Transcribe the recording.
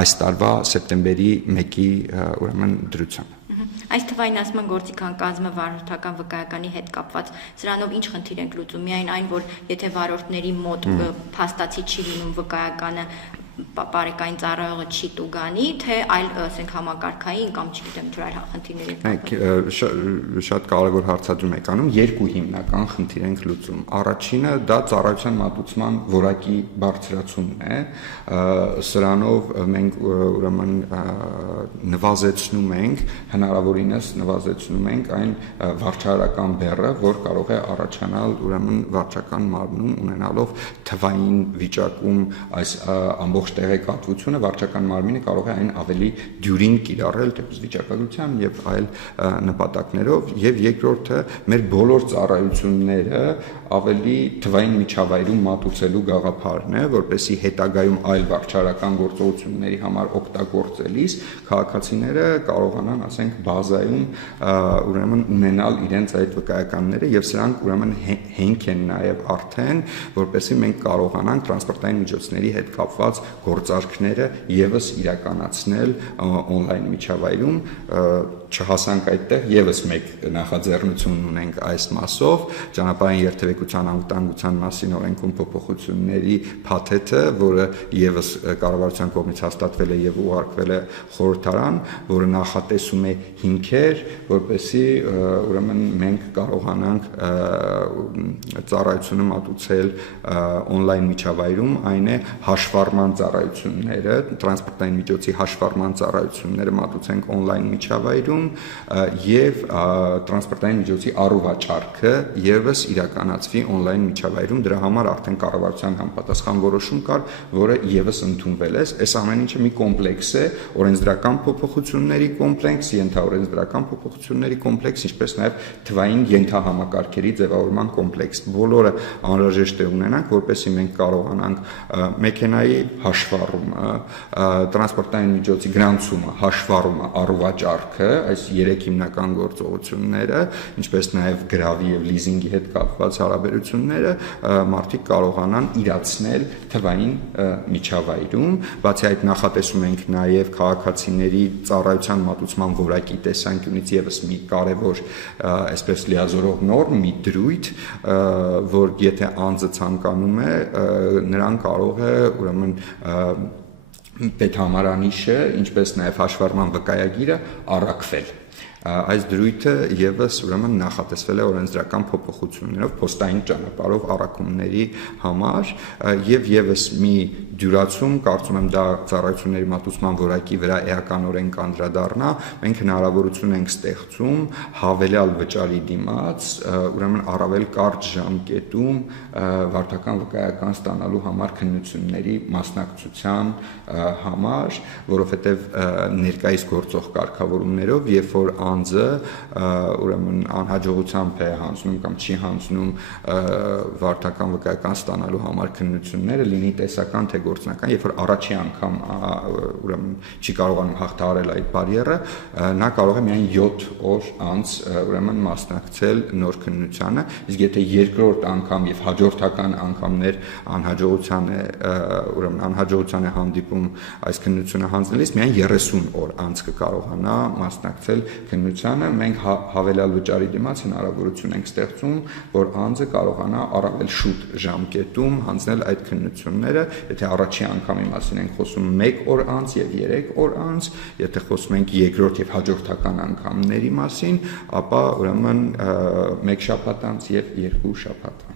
այս տարվա սեպտեմբերի 1-ի ուրեմն դրությամբ։ Այս թվայնացման գործիքան կազմը վարորդական վկայականի հետ կապված սրանով ինչ խնդիր ենք լուծում, միայն այն, որ եթե վարորդների մոտ փաստացի չի լինում վկայականը, բարեկային ծառայողը չի տուգանի, թե այլ, ասենք, համակարգային կամ չգիտեմ, ինչ-որ այլ խնդիրների շատ կարևոր հարցադրում եք անում, երկու հիմնական խնդիր ենք լուծում։ Առաջինը դա ծառայության մատուցման որակի բարձրացումն է, սրանով մենք ուրեմն նվազեցնում ենք, հնարավորինս նվազեցնում ենք այն վարչարական բեռը, որ կարող է առաջանալ ուրեմն վարչական մարմնում ունենալով թվային վիճակում այս ամբողջ տեղեկատվությունը, վարչական մարմինը կարող է այն ավելի դյուրին կիրառել դեպի վիճակագրության եւ այլ նպատակներով, եւ երկրորդը մեր բոլոր ծառայությունները ավելի թվային միջավայրում մատուցելու գաղափարն է, որպեսզի հետագայում այլ վարչարական գործողությունների համար օգտագործելիս քաղաքացիները կարողանան, ասենք, բազայում ուրեմն ունենալ իրենց այդ վկայականները եւ սրանք ուրեմն հենք են նաեւ արդեն, որպեսզի մենք կարողանանք տրանսպորտային միջոցների հետ կապված գործարքները եւս իրականացնել on-line միջավայրում, չհասանք այդտեղ եւս մեկ նախաձեռնություն ունենք այս մասով, ճանապարհային երթևեկության անվտանգության մասին օրենքում փոփոխությունների փաթեթը, որը եւս կառավարության կողմից հաստատվել է եւ ուղարկվել է խորհրդարան, որը նախատեսում է հիմքեր, որպեսզի ուրեմն մենք կարողանանք ծառայությունը մատուցել on-line միջավայրում, այն է հաշվառման ծառայությունները, տրանսպորտային միջոցի հաշվառման ծառայությունները մատուցենք on-line միջավայրում եւ տրանսպորտային միջոցի առուվաճառքը եւս իրականացվի on-line միջավայրում, դրա համար արդեն կառավարության համապատասխան որոշում կար, որը եւս ընդունվել է։ Այս ամեն ինչը մի կոմպլեքս է, օրենսդրական փոփոխությունների կոմպլեքս, ենթաօրենսդրական փոփոխությունների կոմպլեքս, ինչպես նաեւ թվային ենթահամակարգերի ձևավորման կոմպլեքս։ Բոլորը անհրաժեշտ է ունենանք, որպեսզի մենք կարողանանք մեքենայի հաշվառումը, տրանսպորտային միջոցի գրանցումը, հաշվառումը, առուվաճառքը, այս երեք հիմնական գործողությունները, ինչպես նաև գրավի եւ լիզինգի հետ կապված հարաբերությունները մարդիկ կարողանան իրացնել թվային միջավայրում, բացի այդ նախատեսում ենք նաև քաղաքացիների ծառայության մատուցման որակի տեսանկյունից եւս մի կարևոր, այսպես լիազորող նորմ, մի դրույթ, որ եթե անձը ցանկանում է, նրան կարող է ուրեմն պետհամարանիշը, ինչպես նաև հաշվառման վկայագիրը առաքվել։ Այս դրույթը եւս ուրեմն նախատեսվել է օրենսդրական փոփոխություններով փոստային ճանապարհով առաքումների համար եւ եւս մի դյուրացում, կարծում եմ դա ծառայությունների մատուցման որակի վրա էականորեն կանդրադառնա, մենք հնարավորություն ենք ստեղծում հավելյալ վճարի դիմաց, ուրեմն առավել կարճ ժամկետում վարչական վկայական ստանալու համար քննությունների մասնակցության համար, որովհետեւ ներկայիս գործող կարգավորումներով, երբ որ անձը ուրեմն անհաջողությամբ է հանձնում կամ չի հանձնում վարչական վկայական ստանալու համար քննությունները, լինի տեսական թե գործնական, երբ որ առաջի անգամ ուրեմն չի կարողանում հաղթահարել այդ բարիերը, նա կարող է միայն 7 օր անց ուրեմն մասնակցել նոր քննությանը, իսկ եթե երկրորդ անգամ եւ հաջորդական անգամներ անհաջողության է հանդիպում այս քննությունը հանձնելիս, միայն 30 օր անց կկարողանա մասնակցել քննությանը, մենք հավելյալ վճարի դիմաց հնարավորություն ենք ստեղծում, որ անձը կարողանա առավել շուտ ժամկետում հանձնել այդ քննությունները, եթե առաջի անգամի մասին ենք խոսում 1 օր անց եւ 3 օր անց, եթե խոսում ենք երկրորդ եւ հաջորդական անգամների մասին, ապա ուրեմն 1 շաբաթ անց եւ 2 շաբաթ